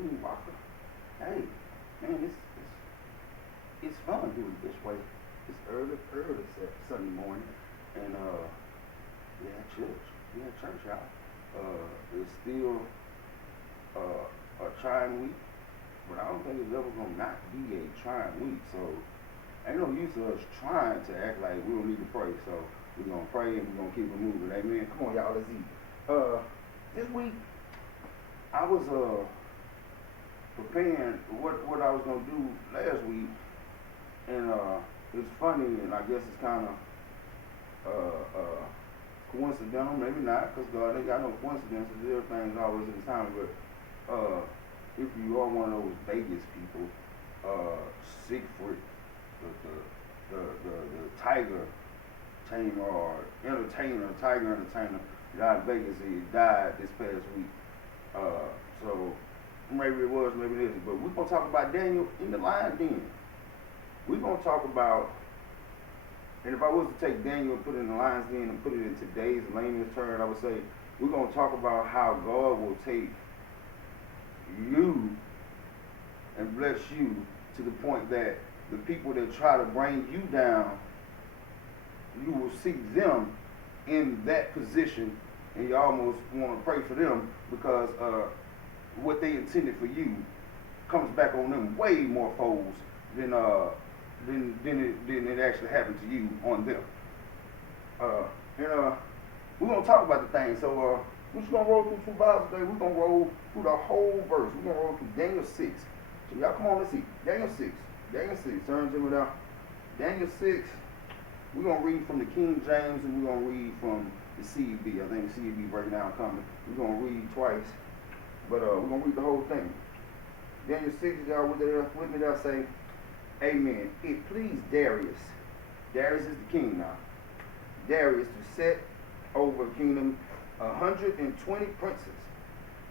Queen Walker. Hey, man, it's fun doing it this way. It's early Sunday morning, and we had church. We had church, y'all. It's still a trying week, but I don't think it's ever gonna not be a trying week. So ain't no use of us trying to act like we don't need to pray. So we're gonna pray and we're gonna keep it moving. Amen. Come on, y'all. Let's eat. This week I was preparing what I was gonna do last week, and it's funny, and I guess it's kind of coincidental, maybe not, because God ain't got no coincidences. Everything's always in the time. But if you are one of those Vegas people, Siegfried, the tiger tamer or entertainer, tiger entertainer, out of Vegas, he died this past week. So maybe it was, maybe it isn't. But we're gonna talk about Daniel in the lion's den. We're gonna talk about, and if I was to take Daniel and put it in the lion's den and put it in today's layman's term, I would say we're gonna talk about how God will take you and bless you to the point that the people that try to bring you down, you will see them in that position, and you almost want to pray for them because what they intended for you comes back on them way more folds than it actually happened to you on them. And we're gonna talk about the thing. So we're just gonna roll through two Bibles today. We're gonna roll through the whole verse. We're gonna roll through Daniel 6. So y'all come on, let's see. Daniel 6. Daniel 6. Turn to me now. Daniel 6. We're gonna read from the King James and we're gonna read from the CEB. I think the CEB breaking down coming. We're gonna read twice, but we're gonna read the whole thing. Daniel 6, y'all with me there, say, Amen. It pleased Darius. Darius is the king now. Darius to set over the kingdom 120 princes,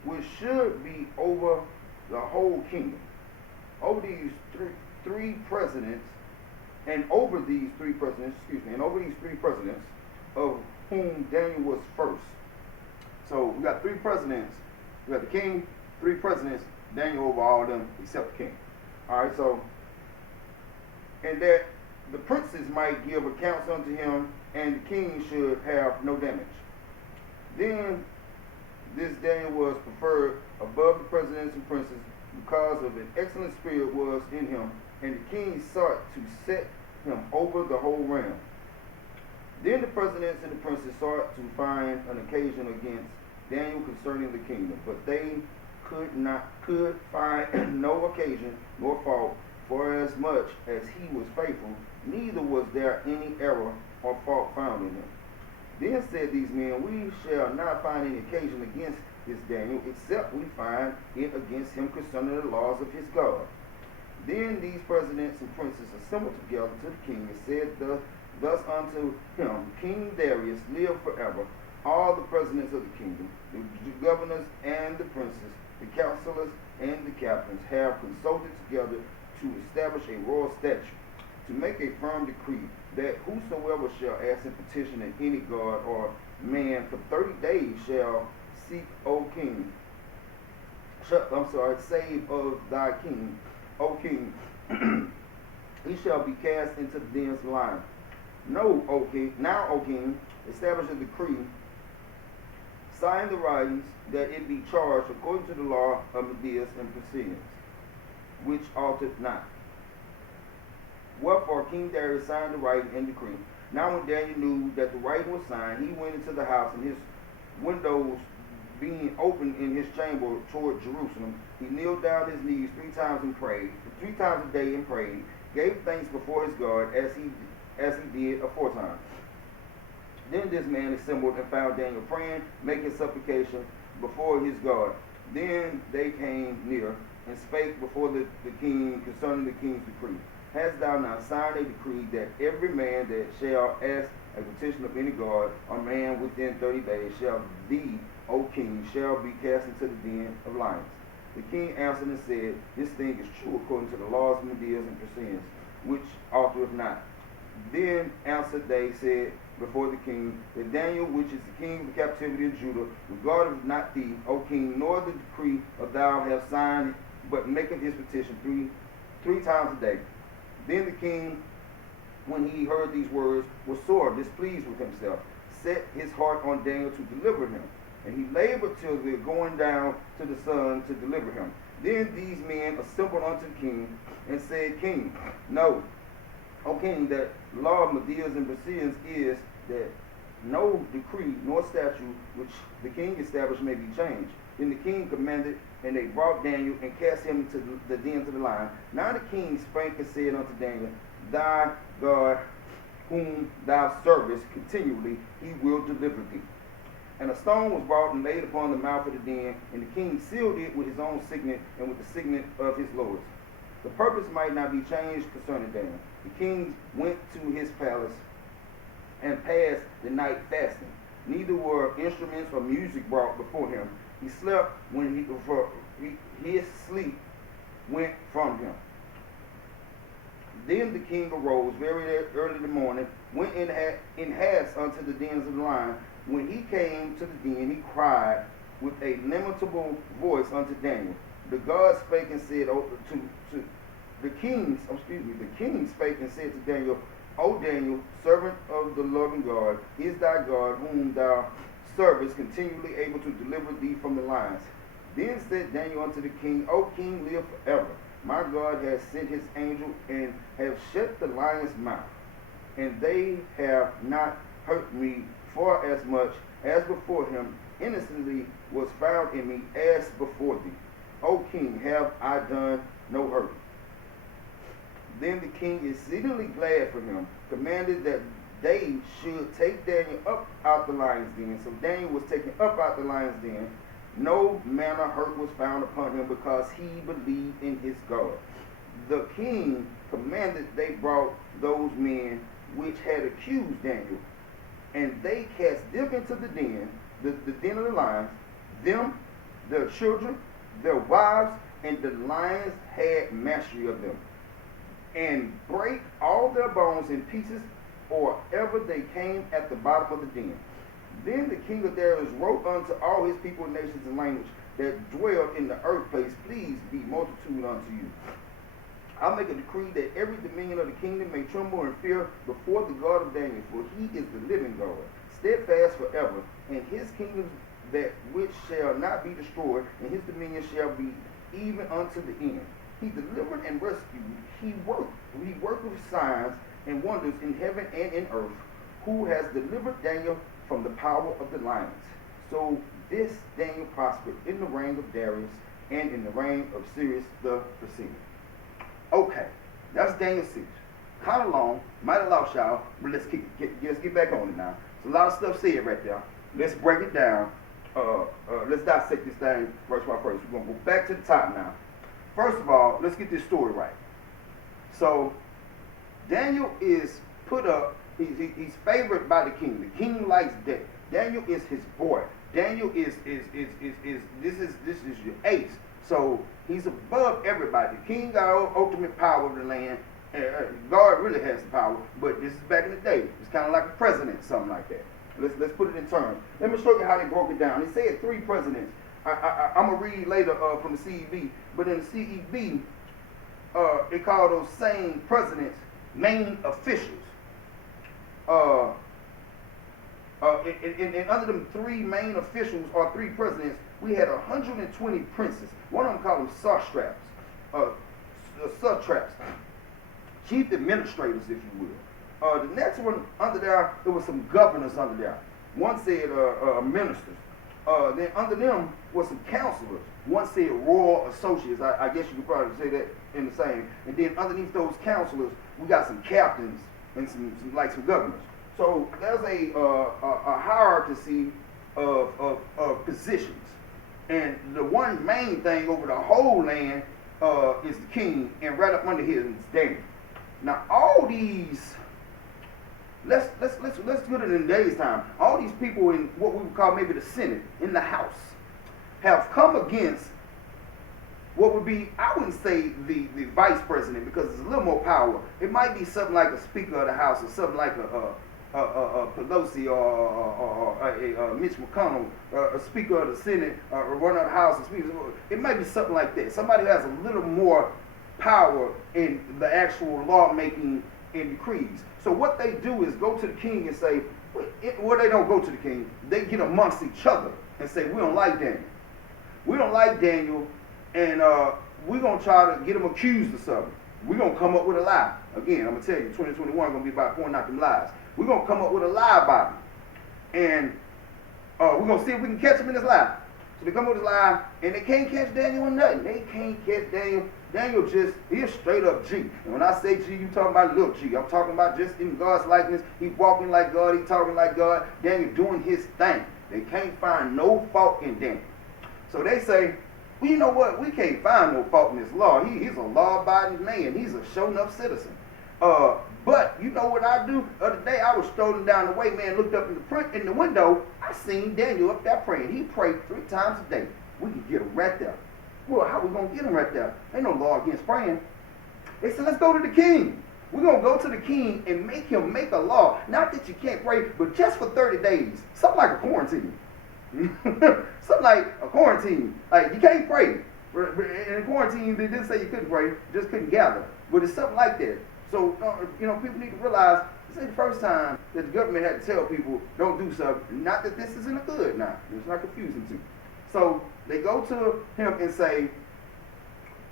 which should be over the whole kingdom. Over these three presidents, and over these three presidents, of whom Daniel was first. So we got three presidents. We got the king, three presidents, Daniel over all of them except the king. All right, so, and that the princes might give accounts unto him, and the king should have no damage. Then this Daniel was preferred above the presidents and princes because of an excellent spirit was in him, and the king sought to set him over the whole realm. Then the presidents and the princes sought to find an occasion against Daniel concerning the kingdom, but they could find no occasion nor fault, for as much as he was faithful, neither was there any error or fault found in him. Then said these men, we shall not find any occasion against this Daniel, except we find it against him concerning the laws of his God. Then these presidents and princes assembled together to the king and said thus unto him, King Darius, live forever. All the presidents of the kingdom, the governors and the princes, the counselors and the captains have consulted together to establish a royal statute, to make a firm decree that whosoever shall ask and petition in any god or man for 30 days shall seek, O king, save of thy king, O king, he shall be cast into the dens of lions. Know, O king, now, O king, establish a decree, sign the writings, that it be charged according to the law of Medes and Persians, which altered not. Wherefore King Darius signed the writing and decree. Now when Daniel knew that the writing was signed, he went into the house, and his windows being open in his chamber toward Jerusalem, he kneeled down his knees 3 times and prayed, 3 times a day and prayed, gave thanks before his God as he did aforetime. Then this man assembled and found Daniel praying, making supplication before his God. Then they came near and spake before the king concerning the king's decree. Hast thou not signed a decree that every man that shall ask a petition of any god or man within 30 days shall thee, O king, shall be cast into the den of lions? The king answered and said, This thing is true according to the laws of Medes and Persians, which altereth not. Then answered they, said before the king, that Daniel, which is the king of the captivity of Judah, regardeth not thee, O king, nor the decree of thou hast signed, but maketh his petition three times a day. Then the king, when he heard these words, was sore displeased with himself, set his heart on Daniel to deliver him. And he labored till the going down to the sun to deliver him. Then these men assembled unto the king, and said, King, know, O king, that the law of Medes and Persians is that no decree nor statute which the king established may be changed. Then the king commanded, and they brought Daniel and cast him into the den to the lion. Now the king spake and said unto Daniel, Thy God, whom thou servest continually, he will deliver thee. And a stone was brought and laid upon the mouth of the den, and the king sealed it with his own signet and with the signet of his lords. The purpose might not be changed concerning Daniel. The king went to his palace and passed the night fasting. Neither were instruments or music brought before him. He slept when his sleep went from him. Then the king arose very early in the morning, went in haste unto the dens of the lion. When he came to the den, he cried with a lamentable voice unto Daniel. The God spake and said to the king spake and said to Daniel, O Daniel, servant of the loving God, is thy God, whom thou servest, continually able to deliver thee from the lions? Then said Daniel unto the king, O king, live forever. My God has sent his angel and have shut the lion's mouth, and they have not hurt me, for as much as before him innocently was found in me as before thee. O king, have I done no hurt? Then the king, exceedingly glad for him, commanded that they should take Daniel up out the lion's den. So Daniel was taken up out the lion's den. No manner hurt was found upon him, because he believed in his God. The king commanded they brought those men which had accused Daniel, and they cast them into the den, the den of the lions, them, their children, their wives, and the lions had mastery of them, and break all their bones in pieces, or ever they came at the bottom of the den. Then the king of Darius wrote unto all his people, nations, and language that dwell in the earth place, Please be multitude unto you. I'll make a decree that every dominion of the kingdom may tremble and fear before the God of Daniel, for he is the living God, steadfast forever, and his kingdom that which shall not be destroyed, and his dominion shall be even unto the end. He delivered and rescued. He worked with signs and wonders in heaven and in earth, who has delivered Daniel from the power of the lions. So this Daniel prospered in the reign of Darius and in the reign of Cyrus the Preceding. Okay, that's Daniel 6. Kind of long, might have lost y'all, but let's get back on it now. There's a lot of stuff said right there. Let's break it down. Let's dissect this thing verse by verse. We're going to go back to the top now. First of all, let's get this story right. So Daniel is put up. He's favored by the king. The king likes Daniel. Daniel is his boy. Daniel is your ace. So he's above everybody. The king got ultimate power of the land. God really has the power, but this is back in the day. It's kind of like a president, something like that. Let's put it in terms. Let me show you how they broke it down. They said 3 presidents. I'm going to read later from the CEV, but in the CEV, they call those same presidents main officials. And under them 3 main officials or 3 presidents, we had 120 princes. One of them called them satraps, chief administrators, if you will. The next one under there, there was some governors under there. One said ministers. Then under them was some counselors. One said royal associates. I guess you could probably say that in the same. And then underneath those counselors, we got some captains and some governors. So there's a hierarchy of positions. And the one main thing over the whole land is the king, and right up under here is Daniel. Now all these, let's do it in today's time. All these people in what we would call maybe the Senate, in the House, have come against what would be, I wouldn't say the vice president because it's a little more power. It might be something like a Speaker of the House or something like a Pelosi or a Mitch McConnell, a Speaker of the Senate, or one of the House. It might be something like that. Somebody who has a little more power in the actual lawmaking and decrees. So what they do is go to the king and say, well, they don't go to the king. They get amongst each other and say, we don't like Daniel. We don't like Daniel, and we're going to try to get him accused of something. We're going to come up with a lie. Again, I'm going to tell you, 2021 is going to be about pointing out them lies. We're going to come up with a lie about him. And we're going to see if we can catch him in this lie. So they come up with this lie, and they can't catch Daniel in nothing. They can't catch Daniel. Daniel just, he's straight up G. And when I say G, you talking about little G. I'm talking about just in God's likeness. He walking like God. He talking like God. Daniel doing his thing. They can't find no fault in Daniel. So they say, well, you know what? We can't find no fault in this law. He's a law-abiding man. He's a show-enough citizen. But you know what I do? The other day I was strolling down the way, man, looked up in the window. I seen Daniel up there praying. He prayed 3 times a day. We can get him right there. Well, how we going to get him right there? Ain't no law against praying. They said, let's go to the king. We're going to go to the king and make him make a law. Not that you can't pray, but just for 30 days. Something like a quarantine. Something like a quarantine. Like, you can't pray. In quarantine, they didn't say you couldn't pray. You just couldn't gather. But it's something like that. So, people need to realize this ain't the first time that the government had to tell people, don't do something. Not that this isn't a good now. It's not confusing to you. So, they go to him and say,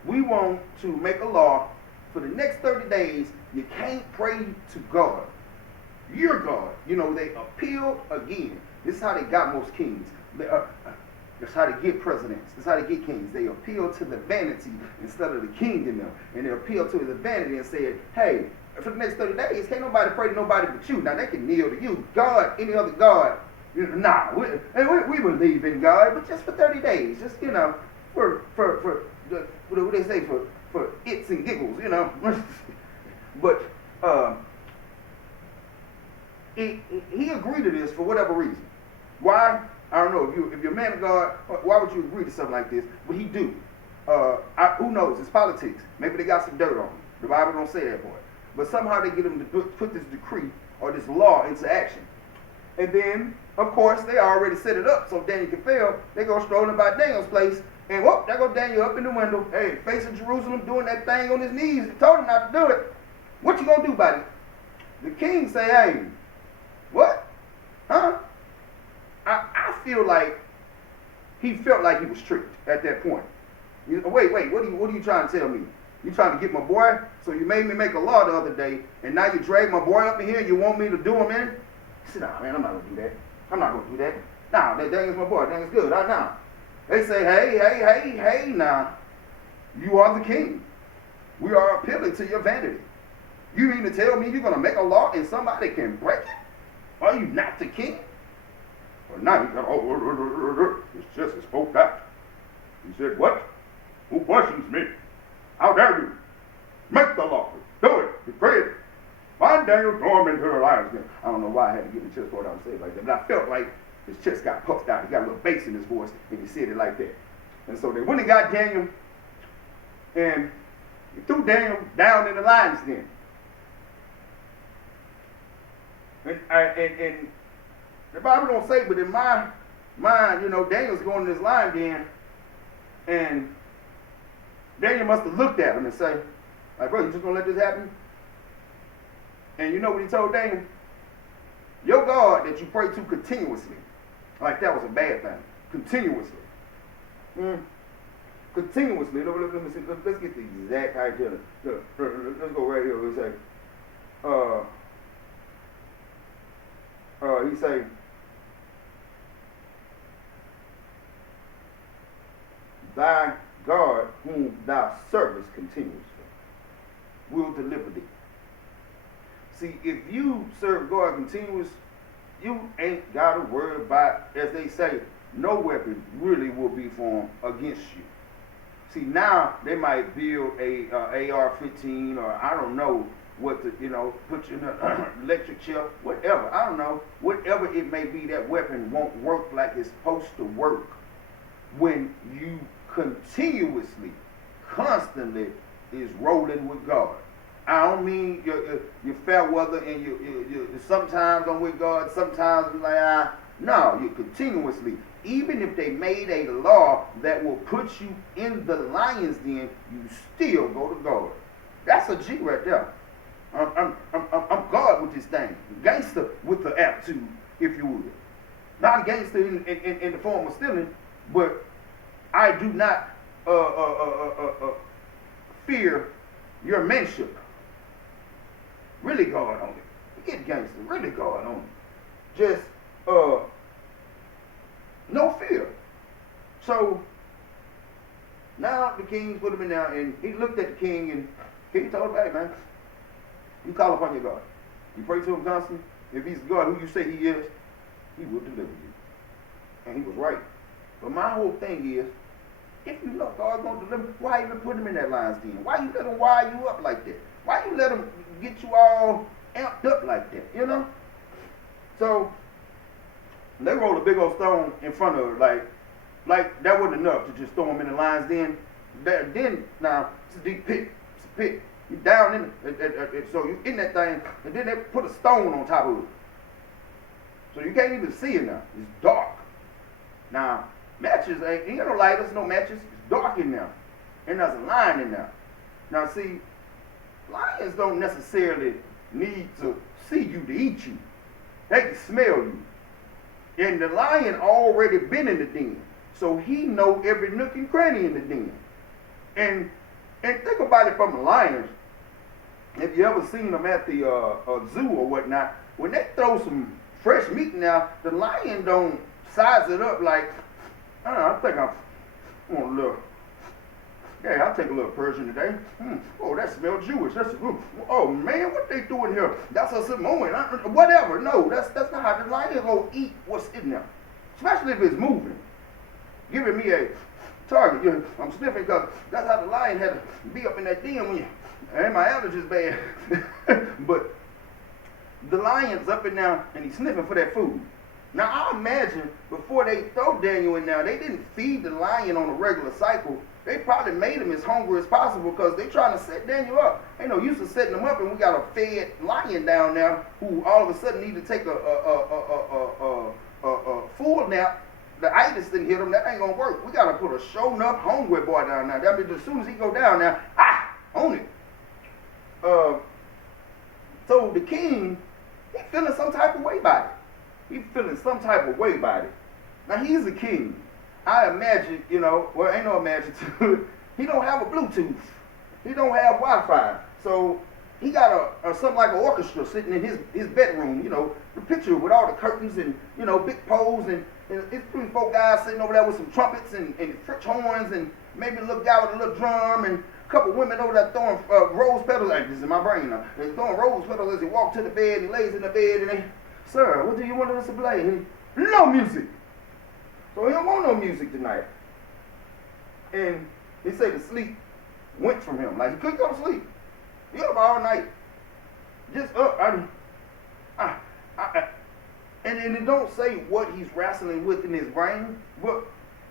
we want to make a law for the next 30 days, you can't pray to God. You're God. They appealed again. This is how they got most kings. That's how they get presidents. That's how they get kings. They appeal to the vanity instead of the king in them. And they appeal to the vanity and said, hey, for the next 30 days, can't nobody pray to nobody but you. Now, they can kneel to you. God, any other God, nah, we believe in God, but just for 30 days. Just, for what they say, for its and giggles, But he agreed to this for whatever reason. Why? I don't know. If you're a man of God, why would you agree to something like this? But he do. Who knows? It's politics. Maybe they got some dirt on him. The Bible don't say that part. But somehow they get him to put this decree or this law into action. And then, of course, they already set it up so Daniel can fail. They go strolling by Daniel's place, and whoop, there goes Daniel up in the window, hey, facing Jerusalem, doing that thing on his knees. He told him not to do it. What you gonna do about it? The king say, hey, what? Huh? I feel like he felt like he was tricked at that point. Wait, what are you trying to tell me? You trying to get my boy? So you made me make a law the other day, and now you drag my boy up in here and you want me to do him in? He said, nah, man, I'm not going to do that. I'm not going to do that. Nah, that Daniel's my boy. Daniel's good. Nah. They say, hey, now. You are the king. We are appealing to your vanity. You mean to tell me you're going to make a law and somebody can break it? Are you not the king? Well, now he got, his chest spoke out. He said, what? Who questions me? How dare you? Make the law. Do it. Decree it. Find Daniel, throw him into the lion's den. I don't know why I had to get the chest poured out and say it like that, but I felt like his chest got puffed out. He got a little bass in his voice, and he said it like that. And so they went and got Daniel, and he threw Daniel down in the lion's den. And the Bible don't say, but in my mind, Daniel's going to this lion den, and Daniel must have looked at him and say, like, bro, you just gonna let this happen? And you know what he told Daniel? Your God that you pray to continuously, like that was a bad thing. Continuously. Continuously. Let me see. Let's get the exact idea. Let's go right here. He say, thy God whom thou servest continuously will deliver thee. See, if you serve God continuous, you ain't got to worry about, as they say, no weapon really will be formed against you. See, now they might build a AR-15 or I don't know what to, put you in an electric chair, whatever. I don't know. Whatever it may be, that weapon won't work like it's supposed to work when you continuously constantly is rolling with God. I don't mean your fair weather and you sometimes I'm with God, sometimes I'm like, no, you're continuously. Even if they made a law that will put you in the lion's den, you still go to God. That's a G right there. I'm God with this thing. Gangster with the attitude, if you would. Not a gangster in the form of stealing, but I do not fear your manship. Really God on it. Forget gangster. Really God on it. Just no fear. So now the king put him in there, and he looked at the king, and king told him, hey man, you call upon your God. You pray to him constantly. If he's God who you say he is, he will deliver you. And he was right. But my whole thing is, if you know God's going to deliver, why even put him in that lion's den? Why you let him wire you up like that? Why you let him get you all amped up like that, you know? So, they rolled a big old stone in front of her, like that wasn't enough to just throw him in the lion's den. Then, now, it's a deep pit. It's a pit. You down in it, so you in that thing, and then they put a stone on top of it. So you can't even see it now. It's dark. Now, matches ain't no lighters, no matches. It's dark in there. And there's a lion in there. Now see, lions don't necessarily need to see you to eat you. They can smell you. And the lion already been in the den. So he know every nook and cranny in the den. And think about it from the lions. If you ever seen them at the zoo or whatnot, when they throw some fresh meat now, the lion don't size it up like, I think I want a little, yeah, I'll take a little Persian today. Oh, that smells Jewish. Oh man, what they doing here? That's a Samoan. Whatever. No, that's not how the lion go eat what's in there. Especially if it's moving. Giving me a target. I'm sniffing because that's how the lion had to be up in that den when you, and my allergies bad. But the lion's up in there and he's sniffing for that food. Now I imagine before they throw Daniel in there, they didn't feed the lion on a regular cycle. They probably made him as hungry as possible because they trying to set Daniel up. Ain't no use of setting him up, and we got a fed lion down there who all of a sudden need to take a full nap. The itis didn't hit him. That ain't gonna work. We gotta put a show enough hungry boy down there. That means as soon as he go down there, own it. So the king, he feeling some type of way about it. He feeling some type of way about it. Now he's a king. I imagine, well, ain't no imagine to it. He don't have a Bluetooth. He don't have Wi-Fi. So he got something like an orchestra sitting in his bedroom, the picture with all the curtains and, big poles and it's 3-4 guys sitting over there with some trumpets and French horns and maybe a little guy with a little drum and a couple women over there throwing rose petals. Like, this is in my brain now. They're throwing rose petals as he walks to the bed. He lays in the bed and they, sir, what do you want us to play? No music. So he don't want no music tonight. And he said the sleep went from him. Like he couldn't go to sleep. He up all night. Just up. And it don't say what he's wrestling with in his brain. But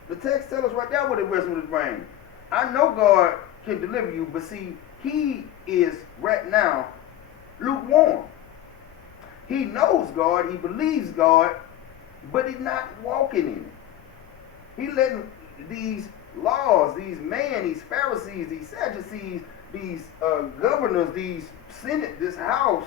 the text tells us right there what he's wrestling with his brain. I know God can deliver you, but see, he is right now lukewarm. He knows God, he believes God, but he's not walking in it. He letting these laws, these Pharisees, these Sadducees, these governors, these Senate, this house,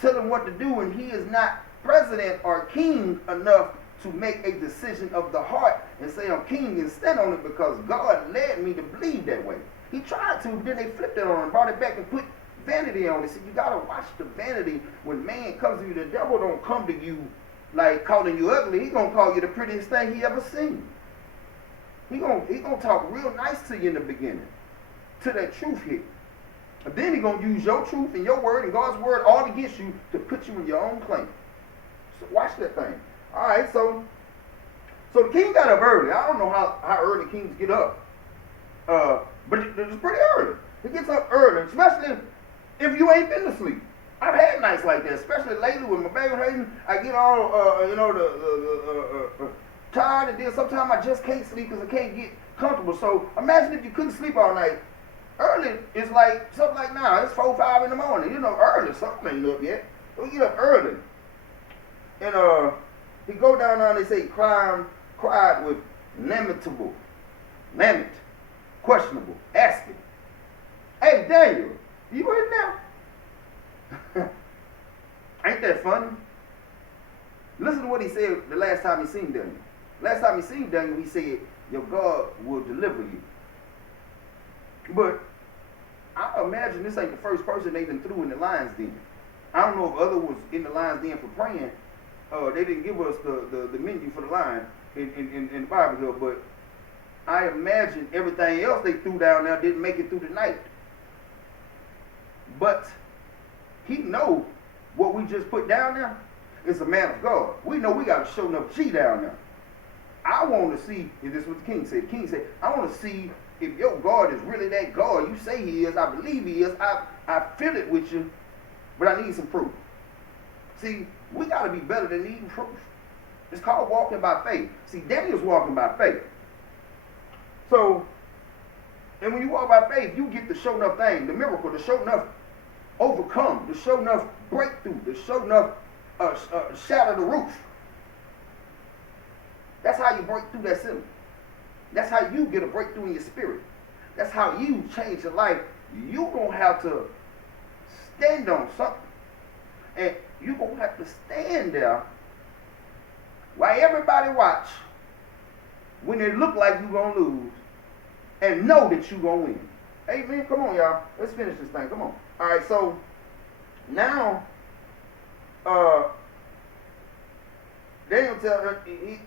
tell him what to do, and he is not president or king enough to make a decision of the heart and say I'm king and stand on it because God led me to believe that way. He tried to, then they flipped it on him, brought it back and put vanity on it. See, you gotta watch the vanity. When man comes to you, the devil don't come to you like calling you ugly. He gonna call you the prettiest thing he ever seen. He gonna talk real nice to you in the beginning, till that truth hit. And then he gonna use your truth and your word and God's word all against you to put you in your own claim. So watch that thing. All right, so the king got up early. I don't know how early kings get up, but it's pretty early. He gets up early, especially if you ain't been to sleep. I've had nights like that, especially lately with my baby hurting. I get all, tired, and then sometimes I just can't sleep because I can't get comfortable. So imagine if you couldn't sleep all night. Early is like something like now. It's 4, 5 in the morning. You know, early. Something ain't up yet. We get up early. And he go down there and they say cried with lamentable, lament, questionable, asking. Hey Daniel, you in now? Ain't that funny? Listen to what he said the last time he seen Daniel. Last time he seen Daniel, he said, your God will deliver you. But I imagine this ain't the first person they done threw in the lion's den. I don't know if other was in the lion's den for praying. They didn't give us the menu for the lion in the Bible here, but I imagine everything else they threw down there didn't make it through the night. But he know what we just put down there is a man of God. We know we got to show enough G down there. I want to see, if this is what the king said. The king said, I want to see if your God is really that God you say he is. I believe he is. I feel it with you, but I need some proof. See, we got to be better than needing proof. It's called walking by faith. See, Daniel's walking by faith. So, and when you walk by faith, you get the show enough thing, the miracle, the show enough overcome, the show enough breakthrough, the show enough shatter the roof. That's how you break through that ceiling. That's how you get a breakthrough in your spirit. That's how you change your life. You're going to have to stand on something. And you're going to have to stand there while everybody watch when it look like you're going to lose and know that you're going to win. Amen? Come on, y'all. Let's finish this thing. Come on. All right, so now Daniel tell her, he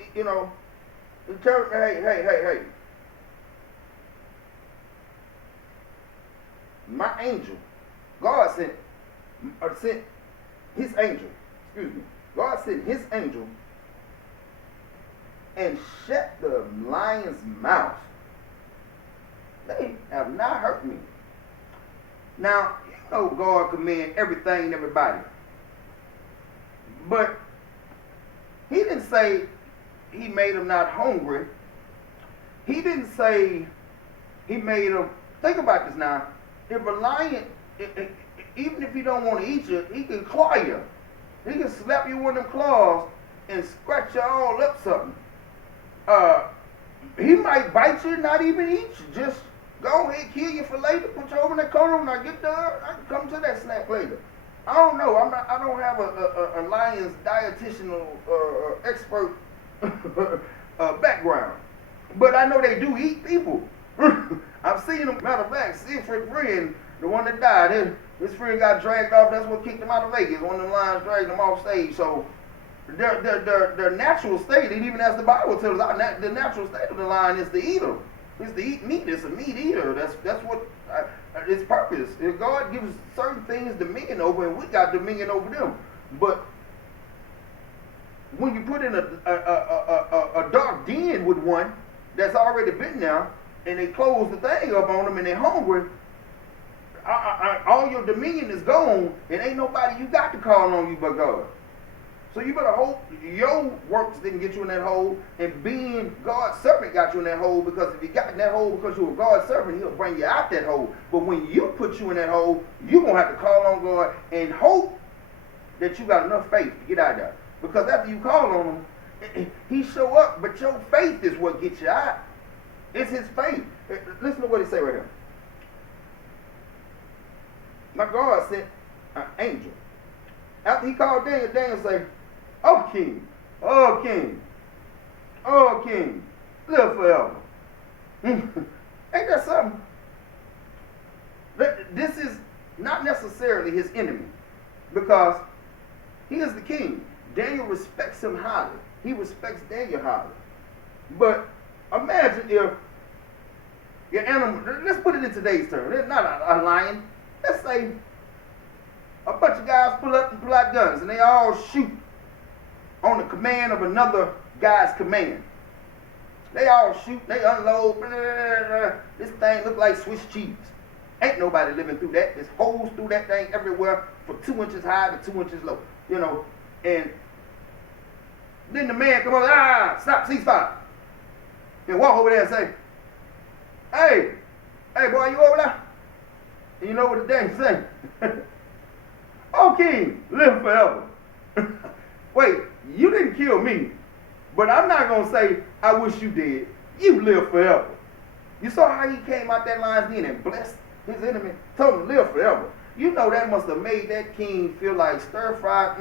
tell her, hey. My angel, God sent his angel, God sent his angel and shut the lion's mouth. They have not hurt me. Now, you know God command everything and everybody. But he didn't say he made them not hungry. He didn't say he made them, think about this now. If a lion, even if he don't want to eat you, he can claw you. He can slap you with them claws and scratch you all up something. He might bite you, not even eat you. Just go ahead, kill you for later, put you over in that corner. When I get done, I can come to that snack later. I don't know. I don't have a lion's dietitian expert background, but I know they do eat people. I've seen them. Matter of fact, Siegfried's friend, the one that died, his friend got dragged off. That's what kicked him out of Vegas. One of them lions dragged him off stage. So their natural state, and even as the Bible tells us, the natural state of the lion is to eat them. It's to eat meat. It's a meat eater. That's what its purpose. If God gives certain things dominion over, and we got dominion over them. But when you put in a dark den with one that's already been there, and they close the thing up on them, and they're hungry, all your dominion is gone, and ain't nobody you got to call on you but God. So you better hope your works didn't get you in that hole, and being God's servant got you in that hole, because if you got in that hole because you were God's servant, he'll bring you out that hole. But when you put you in that hole, you're going to have to call on God and hope that you got enough faith to get out of there. Because after you call on him, he show up, but your faith is what gets you out. It's his faith. Listen to what he say right here. My God sent an angel. After he called Daniel, Daniel say, oh king, oh king, oh king, live forever. Ain't that something? This is not necessarily his enemy, because he is the king. Daniel respects him highly. He respects Daniel highly. But imagine if your animal, let's put it in today's term, it's not a lion. Let's say a bunch of guys pull up and pull out guns, and they all shoot on the command of another guy's command. They all shoot, they unload, blah, blah, blah. This thing look like Swiss cheese. Ain't nobody living through that. There's holes through that thing everywhere from 2 inches high to 2 inches low. And then the man come up, stop, ceasefire. And walk over there and say, Hey, boy, you over there? And you know what the dang say? Oh, king, live forever. Wait, you didn't kill me, but I'm not going to say, I wish you did. You live forever. You saw how he came out that lion's den and blessed his enemy, told him to live forever. You know that must have made that king feel like stir-fried.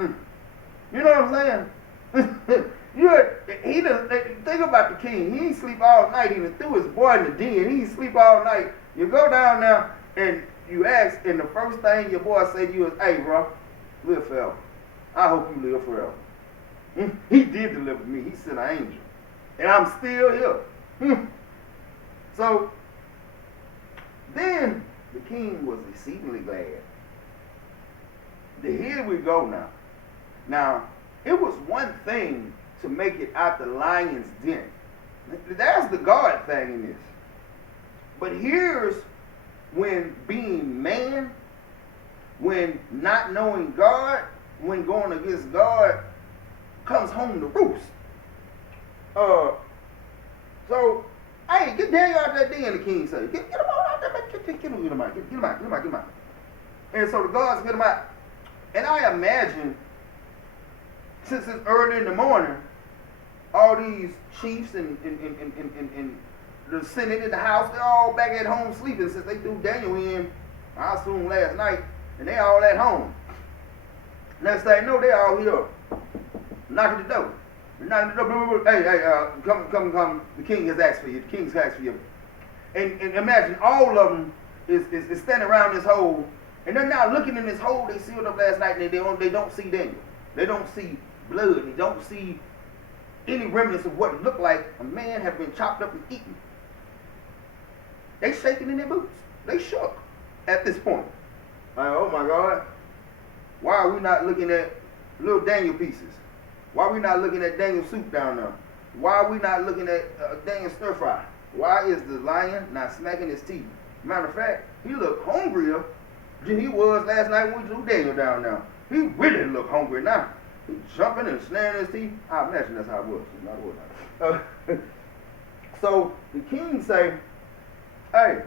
You know what I'm saying? He done, think about the king. He ain't sleep all night. He done threw his boy in the den. He ain't sleep all night. You go down there and you ask, and the first thing your boy say to you is, hey, bro, live forever. I hope you live forever. He did deliver me. He sent an angel. And I'm still here. So, then the king was exceedingly glad. Here we go now. Now, it was one thing to make it out the lion's den. There's the God thing in this. But here's when being man, when not knowing God, when going against God, comes home to roost. So, hey, get Daniel out that den, the king said. Get him out there, get him out. And so the guards get him out. And I imagine, since it's early in the morning, all these chiefs and the Senate in the house, they're all back at home sleeping since they threw Daniel in, I assume last night, and they all at home. Next thing you know, they all here, knocking the door. Hey, come. The king has asked for you. The king's asked for you. And imagine all of them is standing around this hole, and they're now looking in this hole they sealed up last night, and they don't see Daniel. They don't see blood. They don't see any remnants of what it looked like a man had been chopped up and eaten. They shaking in their boots. They shook at this point. Like, oh my God, why are we not looking at little Daniel pieces? Why are we not looking at Daniel soup down there? Why are we not looking at Daniel stir fry? Why is the lion not smacking his teeth? Matter of fact, he looked hungrier than he was last night when we threw Daniel down there. He really looked hungry now. He jumping and snaring his teeth. I imagine that's how it was. So the king say, hey,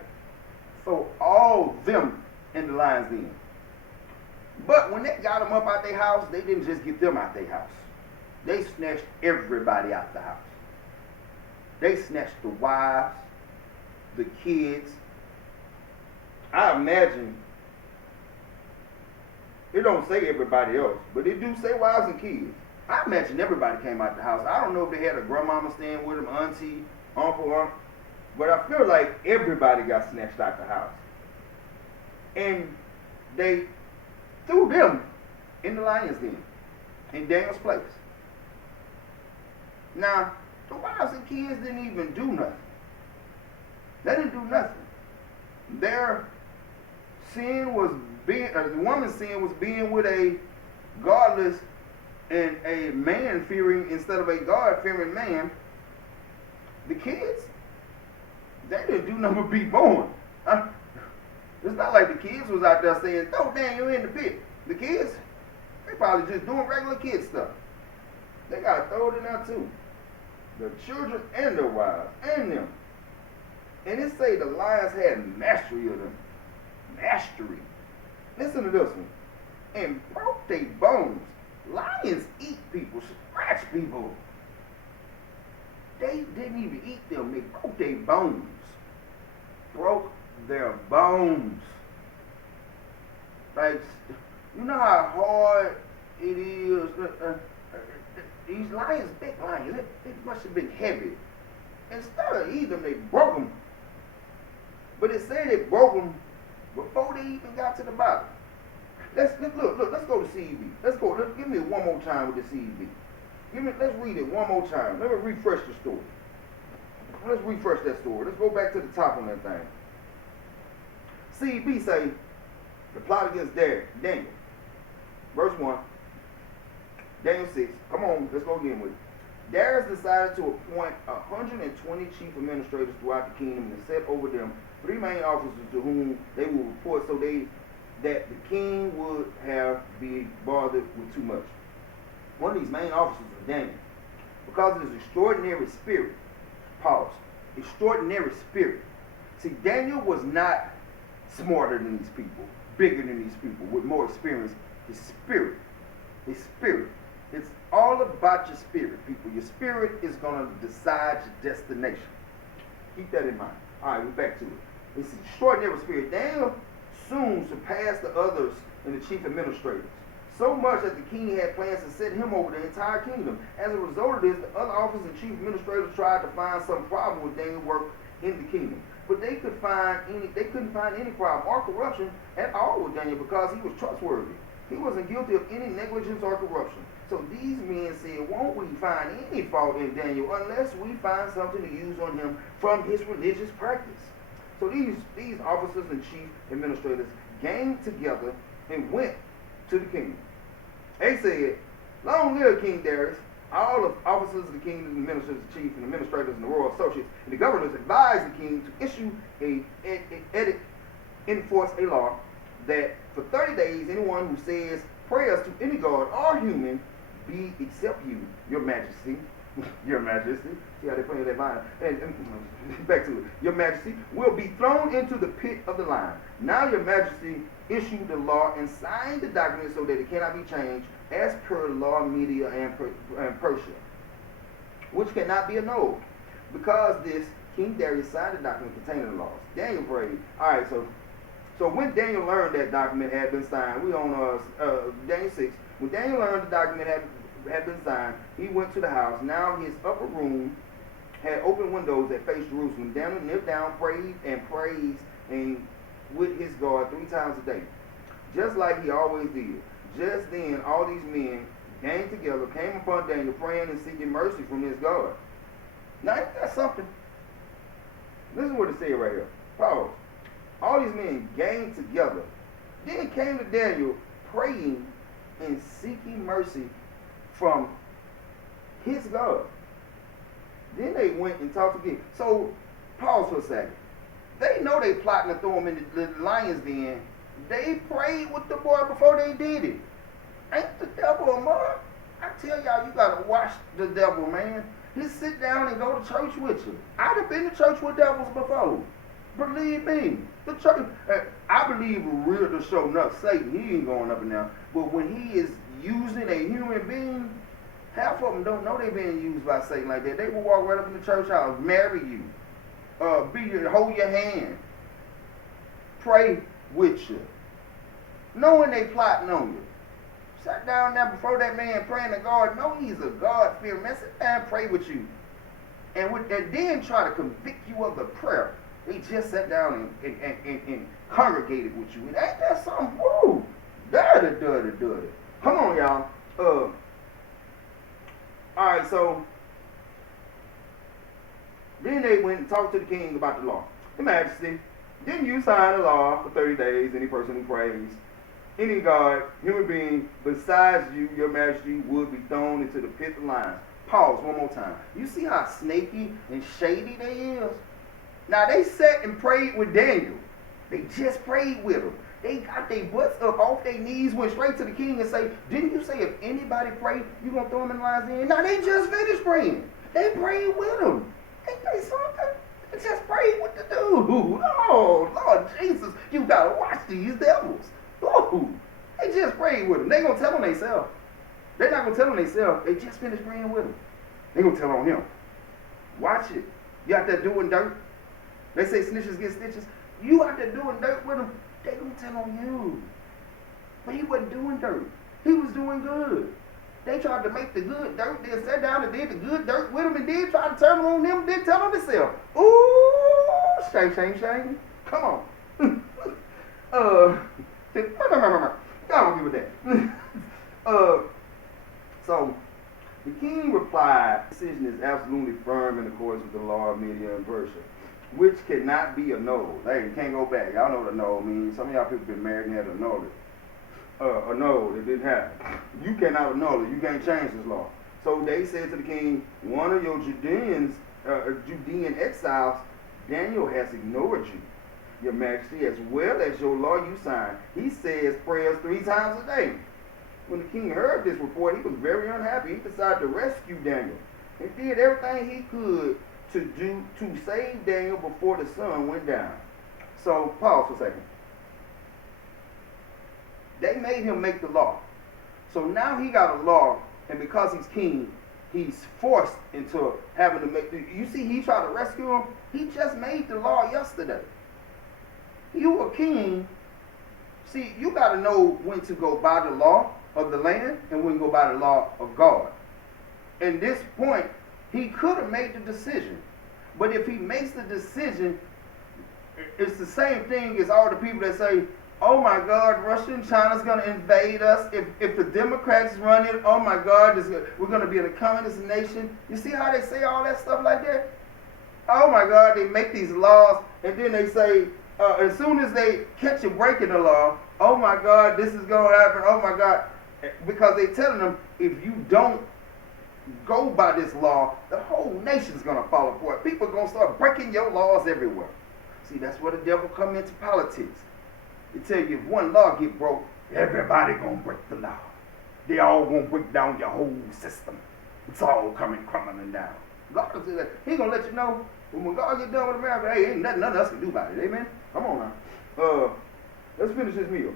so all them in the lion's den. But when they got them up out their house, they didn't just get them out their house. They snatched everybody out the house. They snatched the wives, the kids. I imagine, it don't say everybody else, but it do say wives and kids. I imagine everybody came out the house. I don't know if they had a grandmama staying with them, auntie, uncle, but I feel like everybody got snatched out the house. And they threw them in the lion's den, in Daniel's place. Now, the wives and kids didn't even do nothing. They didn't do nothing. Their sin was the woman's sin was being with a godless and a man-fearing instead of a God-fearing man. The kids, they didn't do nothing but be born. It's not like the kids was out there saying, throw Daniel in the pit. The kids, they probably just doing regular kid stuff. They got to throw it in there too. The children and their wives and them. And it say the lions had mastery of them. Mastery. Listen to this one. And broke their bones. Lions eat people, scratch people. They didn't even eat them. They broke their bones. Broke their bones. Like, you know how hard it is. These lions, big lions, it must have been heavy. Instead of eating them, they broke them. But it said they broke them before they even got to the bottom. Let's go to CEB. Give me it one more time with the CEB. Let's read it one more time. Let me refresh the story. Let's refresh that story. Let's go back to the top on that thing. CEB say, the plot against Daniel. Verse 1. Daniel 6. Come on, let's go again with it. Darius decided to appoint 120 chief administrators throughout the kingdom and set over them 3 main officers to whom they will report so that the king would have be bothered with too much. One of these main officers was Daniel. Because of his extraordinary spirit, extraordinary spirit, See, Daniel was not smarter than these people, bigger than these people, with more experience. His spirit. His spirit. It's all about your spirit, people. Your spirit is going to decide your destination. Keep that in mind. All right, we're back to it. It's an extraordinary spirit. Daniel soon surpassed the others and the chief administrators, so much that the king had plans to set him over the entire kingdom. As a result of this, the other officers and chief administrators tried to find some problem with Daniel's work in the kingdom, but they couldn't find any problem or corruption at all with Daniel because he was trustworthy. He wasn't guilty of any negligence or corruption. So these men said, won't we find any fault in Daniel unless we find something to use on him from his religious practice? So these officers and chief administrators ganged together and went to the king. They said, long live King Darius. All the officers of the kingdom, the ministers, the chief, and administrators, and the royal associates, and the governors advised the king to issue enforce a law that for 30 days, anyone who says prayers to any god or human be except you, your majesty, your majesty, see how they play that line, and back to it, your majesty, will be thrown into the pit of the lion. Now your majesty issued the law and signed the document so that it cannot be changed as per law, Media, and Persia, which cannot be annulled. Because this, King Darius signed the document containing the laws. Daniel prayed. All right, so when Daniel learned that document had been signed, we on Daniel 6. When Daniel learned the document had been signed, he went to the house. Now his upper room had open windows that faced Jerusalem. Daniel knelt down, prayed and praised and with his God 3 times a day, just like he always did. Just then, all these men gang together, came upon Daniel, praying and seeking mercy from his God. Now, ain't that something? Listen to what it said right here. Pause. All these men gang together. Then came to Daniel, praying and seeking mercy from his God. Then they went and talked again. So, pause for a second. They know they plotting to throw him in the lion's den. They prayed with the boy before they did it. Ain't the devil a mug? I tell y'all, you gotta watch the devil, man. Just sit down and go to church with you. I'd have been to church with devils before. Believe me. The church, I believe real to show enough Satan, he ain't going up and down. But when he is using a human being, half of them don't know they being used by Satan like that. They will walk right up in the church house, marry you, hold your hand, pray with you, knowing they plotting on you. Sat down there before that man praying to God, know he's a God-fearing man. Sit down and pray with you. And then try to convict you of the prayer. They just sat down and congregated with you. And ain't that something? Woo! Dirty. Come on, y'all. Alright, so then they went and talked to the king about the law. Your Majesty, didn't you sign the law for 30 days, any person who prays, any god, human being, besides you, your Majesty, would be thrown into the pit of lions? Pause one more time. You see how snaky and shady they is? Now they sat and prayed with Daniel. They just prayed with him. They got their butts up off their knees, went straight to the king and say, didn't you say if anybody pray, you gonna throw him in the lion's den? Now they just finished praying. They prayed with him. Ain't they something? They just prayed with the dude. Oh, Lord Jesus, you gotta watch these devils. Oh, they just prayed with him. They gonna tell on themselves. They're not gonna tell on themselves. They just finished praying with him. They gonna tell on him. Watch it. You out there doing dirt. They say snitches get stitches. You out there doing dirt with them. They gonna tell on you. But he wasn't doing dirt. He was doing good. They tried to make the good dirt, then sat down and did the good dirt with him, and then tried to turn on them, then tell on themselves. Ooh, shame. Come on. Go on with that. So the king replied, the decision is absolutely firm in accordance with the law of Media and Persia, which cannot be annulled. Hey, you can't go back. Y'all know what annul means. Some of y'all people been married and had to annul it. Annulled, it didn't happen. You cannot annul it. You can't change this law. So they said to the king, one of your Judean exiles, Daniel, has ignored you, your Majesty, as well as your law you signed. He says prayers 3 times a day. When the king heard this report, he was very unhappy. He decided to rescue Daniel and did everything he could to save Daniel before the sun went down. So pause for a second. They made him make the law. So now he got a law, and because he's king, he's forced into having to make. You see, he tried to rescue him. He just made the law yesterday. You a king. See, you got to know when to go by the law of the land and when to go by the law of God. At this point, he could have made the decision. But if he makes the decision, it's the same thing as all the people that say, oh my God, Russia and China's going to invade us. If the Democrats run it, oh my God, we're going to be a communist nation. You see how they say all that stuff like that? Oh my God, they make these laws, and then they say, as soon as they catch you breaking the law, oh my God, this is going to happen, oh my God. Because they're telling them, if you don't go by this law, the whole nation's going to fall apart. People are going to start breaking your laws everywhere. See, that's where the devil come into politics. They tell you if one law get broke, everybody going to break the law. They all going to break down your whole system. It's all crumbling down. God will say that. He going to let you know, when God get done with America, hey, ain't nothing else can do about it. Amen? Come on now. Let's finish this meal.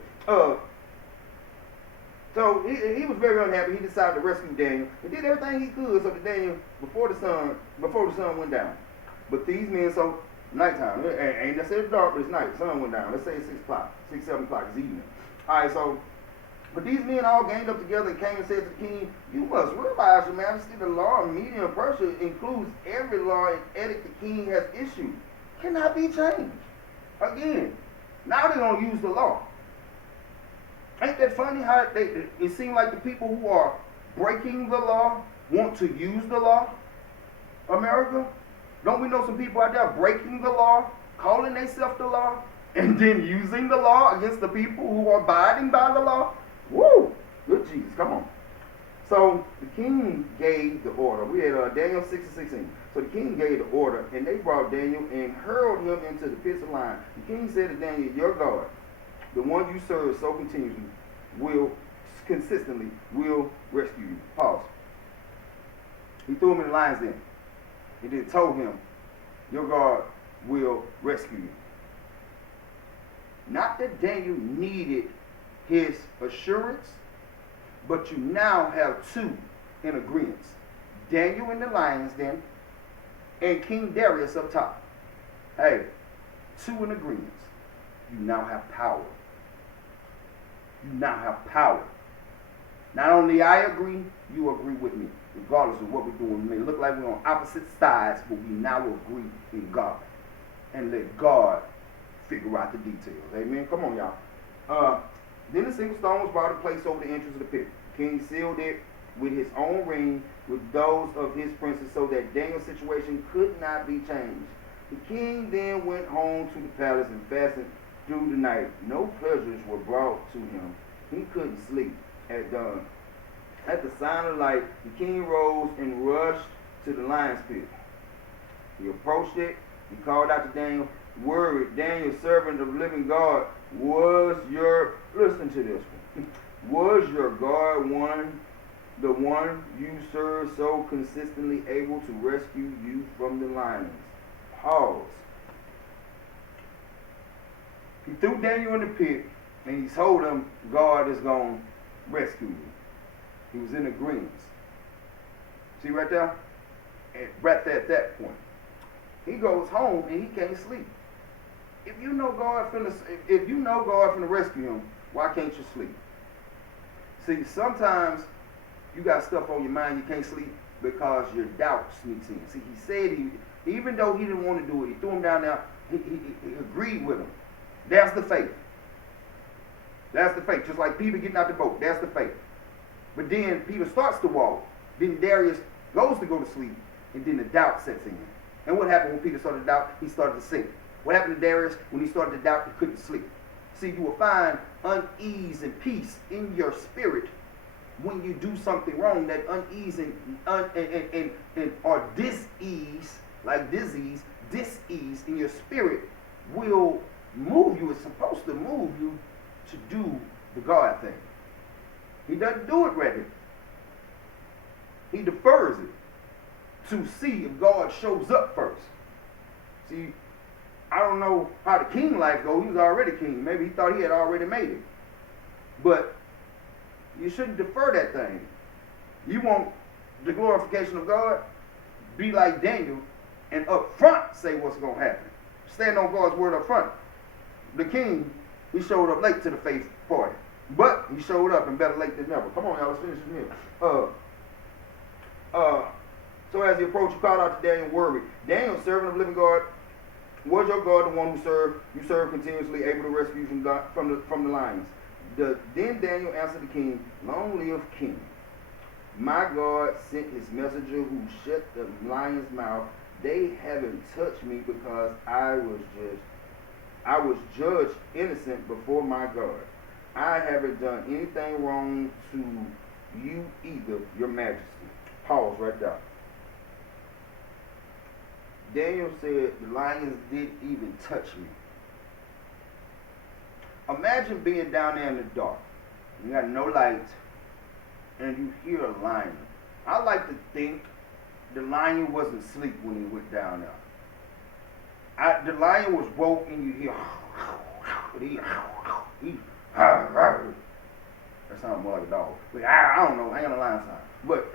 So he was very unhappy. He decided to rescue Daniel. He did everything he could so that Daniel, before the sun went down. But these men, so nighttime, ain't necessarily dark, but it's night. The sun went down. Let's say it's 6 o'clock, 6, 7 o'clock. It's evening. All right, so, but these men all ganged up together and came and said to the king, you must realize, Your Majesty, the law of Media and Persia includes every law and edict the king has issued. Cannot be changed. Again, now they're going to use the law. Ain't that funny how it seems like the people who are breaking the law want to use the law? America? Don't we know some people out there breaking the law, calling themselves the law, and then using the law against the people who are abiding by the law? Woo! Good Jesus, come on. So the king gave the order. We had Daniel 6:16. So the king gave the order, and they brought Daniel and hurled him into the pits of lions. The king said to Daniel, your God, the one you serve so consistently will rescue you. Pause. He threw him in the lion's den. He then told him, your God will rescue you. Not that Daniel needed his assurance, but you now have two in agreement. Daniel in the lion's den and King Darius up top. Hey, two in agreement. You now have power. You now have power. Not only I agree, you agree with me. Regardless of what we're doing. It may look like we're on opposite sides, but we now agree in God. And let God figure out the details. Amen? Come on, y'all. Then the single stone was brought and placed over the entrance of the pit. The king sealed it with his own ring, with those of his princes, so that Daniel's situation could not be changed. The king then went home to the palace and fasted through the night. No pleasures were brought to him. He couldn't sleep at dawn. At the sign of light, the king rose and rushed to the lion's pit. He approached it. He called out to Daniel, worried. Daniel, servant of the living God, listen to this one. Was your God the one you serve so consistently able to rescue you from the lions? Pause. He threw Daniel in the pit, and he told him God is going to rescue you. He was in agreement. See right there? And right there at that point. He goes home and he can't sleep. If you know God finna rescue him, why can't you sleep? See, sometimes you got stuff on your mind you can't sleep because your doubt sneaks in. See, he said even though he didn't want to do it, he threw him down there, he agreed with him. That's the faith. That's the faith. Just like Peter getting out the boat. That's the faith. But then Peter starts to walk. Then Darius goes to go to sleep. And then the doubt sets in. And what happened when Peter started to doubt? He started to sink. What happened to Darius when he started to doubt? He couldn't sleep. See, you will find unease and peace in your spirit when you do something wrong. That unease or dis-ease, like disease, dis-ease in your spirit will move you. It's supposed to move you to do the God thing. He doesn't do it ready. He defers it to see if God shows up first. See, I don't know how the king life goes. He was already king. Maybe he thought he had already made it. But you shouldn't defer that thing. You want the glorification of God? Be like Daniel and up front say what's going to happen. Stand on God's word up front. The king, he showed up late to the faith party. But he showed up and better late than never. Come on, y'all, let's finish this meal. So as he approached, he called out to Daniel, worried. Daniel, servant of the living God, was your God the one who you served continuously, able to rescue you from the lions? Then Daniel answered the king, long live king. My God sent his messenger who shut the lion's mouth. They haven't touched me because I was judged innocent before my God. I haven't done anything wrong to you either, your majesty. Pause right there. Daniel said, the lions didn't even touch me. Imagine being down there in the dark. You got no light, and you hear a lion. I like to think the lion wasn't asleep when he went down there. The lion was woke, and you hear, that sounds more like a dog. But I don't know, I ain't got a lion sound. But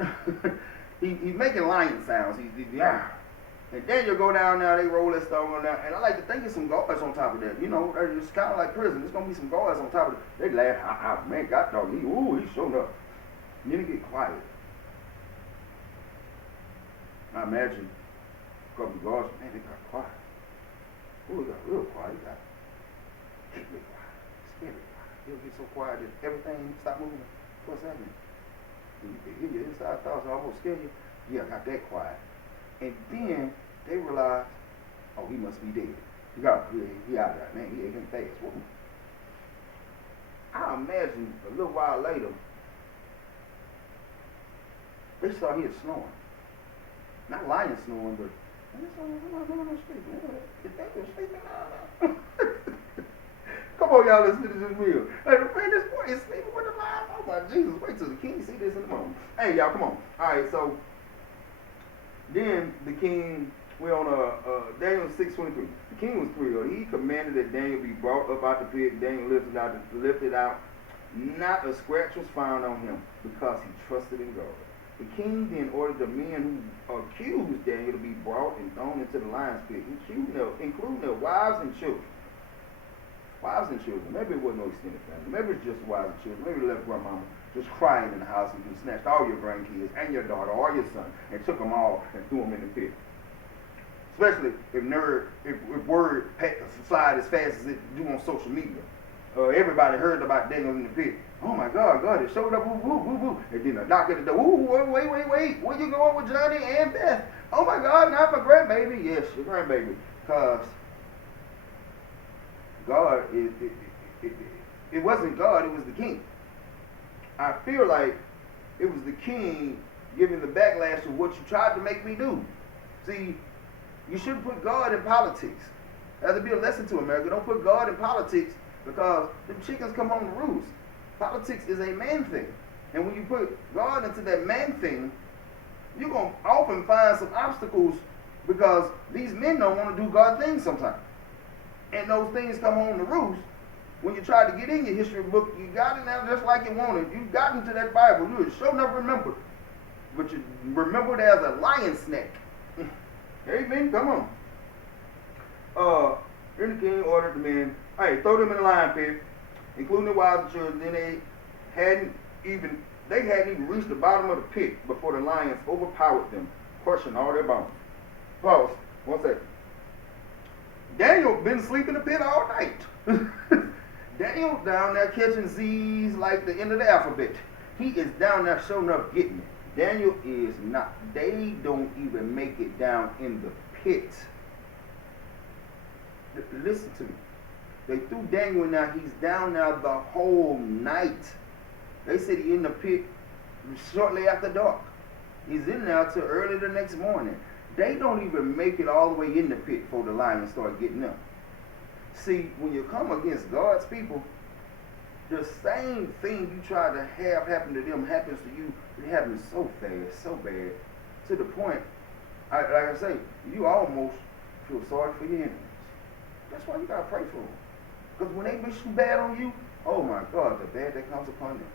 he's making lion sounds. And then you go down there, they roll that stone on there, and I like to think there's some guards on top of that. You know, it's kind of like prison. There's going to be some guards on top of it. They laugh, man, God dog, he showed up. And then it get quiet. I imagine a couple of guards, man, they got quiet. Ooh, it got real quiet. It got really quiet, scary quiet. It'll get so quiet that everything stop moving for a second. And you can hear your inside thoughts almost scare you. Yeah, I got that quiet. And then they realize, oh, he must be dead. He out there, man. He ain't fast. Whoa. I imagine a little while later, they start hearing snoring. Not lions snoring, but I'm sleeping. Is Daniel sleeping? Come on, y'all, let's finish this meal. Hey, man, this boy is sleeping with the lions. Oh my Jesus, wait till the king see this in the moment. Hey, y'all, come on. All right, so then the king, we're on Daniel 6:23. The king was thrilled. He commanded that Daniel be brought up out the pit. Daniel lifted out. Not a scratch was found on him because he trusted in God. The king then ordered the men who accused Daniel to be brought and thrown into the lion's pit, including their wives and children. Wives and children. Maybe it wasn't no extended family. Maybe it's just wives and children. Maybe they left grandmama just crying in the house and you snatched all your grandkids and your daughter or your son and took them all and threw them in the pit. Especially if word slide as fast as it do on social media. Everybody heard about Daniel in the pit. Oh my God, God, it showed up, woo, woo, woo, woo. And then a knock at the door, wait, where you going with Johnny and Beth? Oh my God, not my grandbaby. Yes, your grandbaby. Because God, it wasn't God, it was the king. I feel like it was the king giving the backlash to what you tried to make me do. See, you shouldn't put God in politics. That'll be a lesson to America. Don't put God in politics because the chickens come home to roost. Politics is a man thing. And when you put God into that man thing, you're going to often find some obstacles because these men don't want to do God things sometimes. And those things come home to roost. When you try to get in your history book, you got it now just like you wanted. You got into that Bible. You would sure enough remember. But you remembered as a lion snack. Amen. Come on. Then the king ordered the men, hey, throw them in the lion pit, including the wives and children. Then they hadn't even reached the bottom of the pit before the lions overpowered them, crushing all their bones. Pause. 1 second. Daniel been asleep in the pit all night. Daniel down there catching Z's like the end of the alphabet. He is down there showing up getting it. Daniel is not. They don't even make it down in the pit. Listen to me. They threw Daniel in there. He's down there the whole night. They said he in the pit shortly after dark. He's in there till early the next morning. They don't even make it all the way in the pit before the lions start getting them. See, when you come against God's people, the same thing you try to have happen to them happens to you. It happens so fast, so bad, to the point Like I say, you almost feel sorry for your enemies. That's why you gotta pray for them. Because when they wish you bad on you, oh my God, the bad that comes upon them.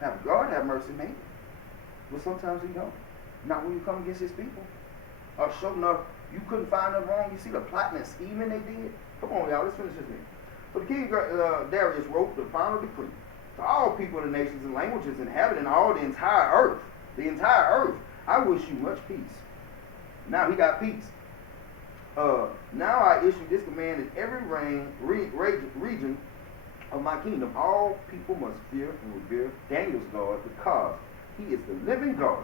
Now God have mercy, man. But sometimes he don't. Not when you come against his people. Sure enough, you couldn't find them wrong. You see the plotting and scheming they did? Come on, y'all, let's finish this thing. So the king Darius wrote the final decree to all people of the nations and languages inhabiting all the entire earth. The entire earth. I wish you much peace. Now he got peace. Now I issue this command in every region of my kingdom. All people must fear and revere Daniel's God because he is the living God.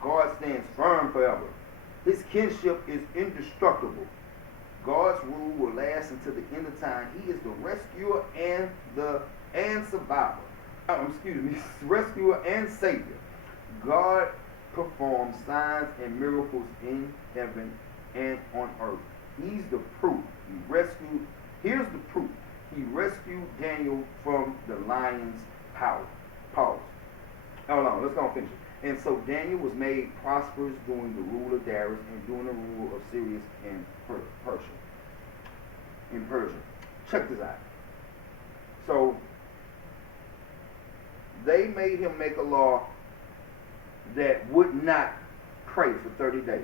God stands firm forever. His kinship is indestructible. God's rule will last until the end of time. He is the rescuer and survivor. Rescuer and savior. God performs signs and miracles in heaven and on earth. He's the proof. Here's the proof. He rescued Daniel from the lion's power. Pause. Hold on, let's go and finish it. And so Daniel was made prosperous during the rule of Darius and during the rule of Cyrus and Persia. In Persia. Check this out. So they made him make a law that would not pray for 30 days.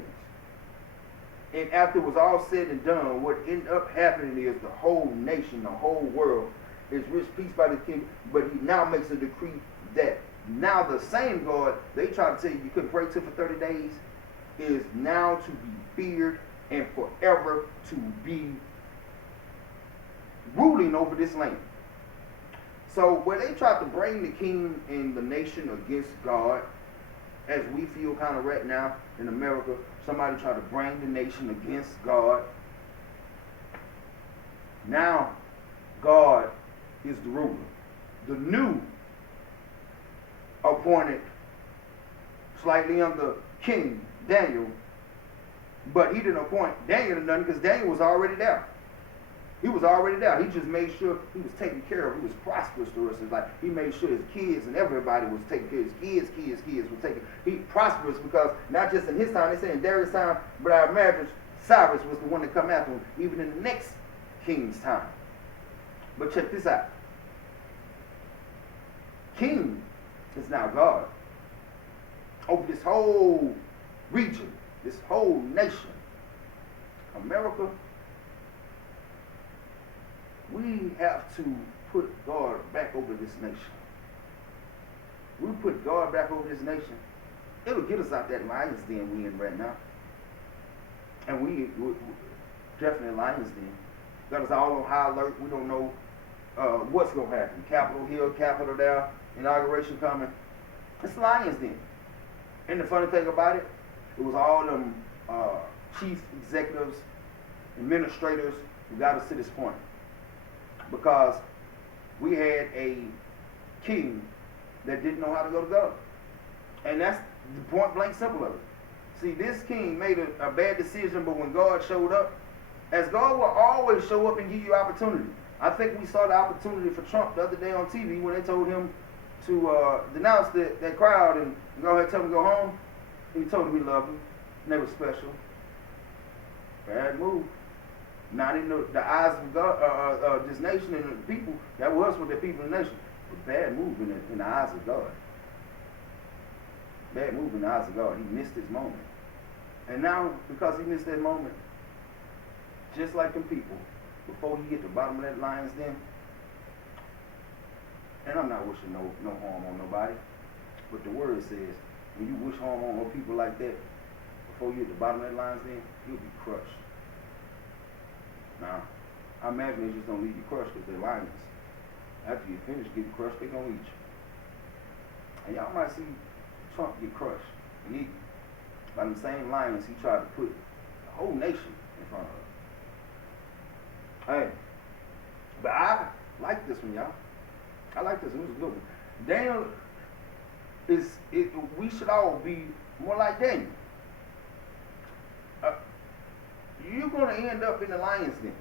And after it was all said and done, what ended up happening is the whole nation, the whole world is rich peace by the king, but he now makes a decree that now the same God they tried to tell you couldn't pray to for 30 days is now to be feared and forever to be ruling over this land. So where they tried to bring the king and the nation against God, as we feel kind of right now in America, somebody tried to bring the nation against God. Now God is the ruler. The new appointed slightly under King Daniel, but he didn't appoint Daniel to nothing because Daniel was already there. He was already there. He just made sure he was taken care of. He was prosperous to us. It's like he made sure his kids and everybody was taken care of. His kids were taken. He prosperous because not just in his time, they say in Darius' time, but I imagine Cyrus was the one to come after him, even in the next king's time. But check this out. King is now God over this whole region, this whole nation. America, we have to put God back over this nation. We put God back over this nation, it'll get us out that lion's den we in right now. And we definitely lion's den. Got us all on high alert. We don't know what's going to happen. Capitol Hill, Capitol there, inauguration coming. It's lion's den. And the funny thing about it, it was all them chief executives, administrators who got us to this point. Because we had a king that didn't know how to go to God. And that's the point blank simple of it. See, this king made a bad decision, but when God showed up, as God will always show up and give you opportunity. I think we saw the opportunity for Trump the other day on TV when they told him to denounce that crowd and go ahead and tell him to go home. And he told them we loved him. And they were special. Bad move. Not in the eyes of God, this nation and the people. That was for the people in the nation. But bad move in the eyes of God. Bad move in the eyes of God. He missed his moment. And now, because he missed that moment, just like them people, before he hit the bottom of that lion's den, and I'm not wishing no harm on nobody, but the word says, when you wish harm on people like that, before you hit the bottom of that lion's den, you'll be crushed. Now, I imagine they just don't leave you crushed because they're lions. After you finish getting crushed, they're going to eat you. And y'all might see Trump get crushed and eaten by the same lions he tried to put the whole nation in front of. Hey, but I like this one, y'all. I like this one. It was a good one. Daniel we should all be more like Daniel. You're going to end up in the lion's den.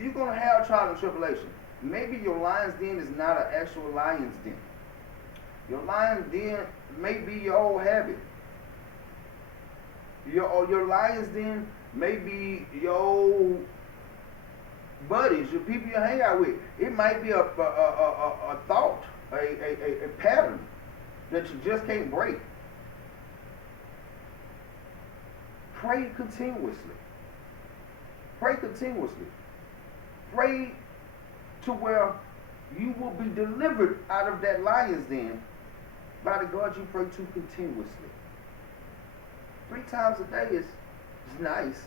You're going to have trial and tribulation. Maybe your lion's den is not an actual lion's den. Your lion's den may be your old habit. Your lions den may be your buddies, your people you hang out with. It might be a thought, a pattern that you just can't break. Pray continuously. Pray continuously. Pray to where you will be delivered out of that lion's den by the God you pray to continuously. 3 times a day is nice.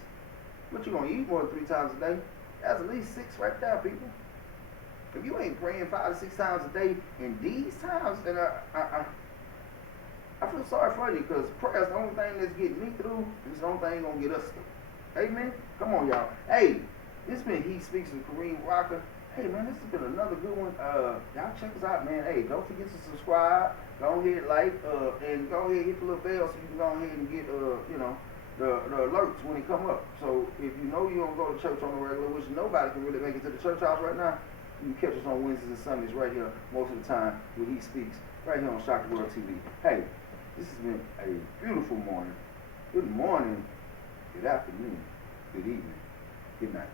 But you're going to eat more than 3 times a day. That's at least 6 right there, people. If you ain't praying 5 to 6 times a day in these times, then I feel sorry for you, because prayer is the only thing that's getting me through. It's the only thing going to get us through. Amen? Come on, y'all. Hey, this been He Speaks with Kareem Walker. Hey, man, this has been another good one. Y'all check us out, man. Hey, don't forget to subscribe. Go ahead, like, and go ahead, hit the little bell so you can go ahead and get, the alerts when they come up. So if you know you don't go to church on the regular, which nobody can really make it to the church house right now, you can catch us on Wednesdays and Sundays right here most of the time when He Speaks, right here on Shock the World TV. Hey, this has been a beautiful morning. Good morning, good afternoon, good evening, good night.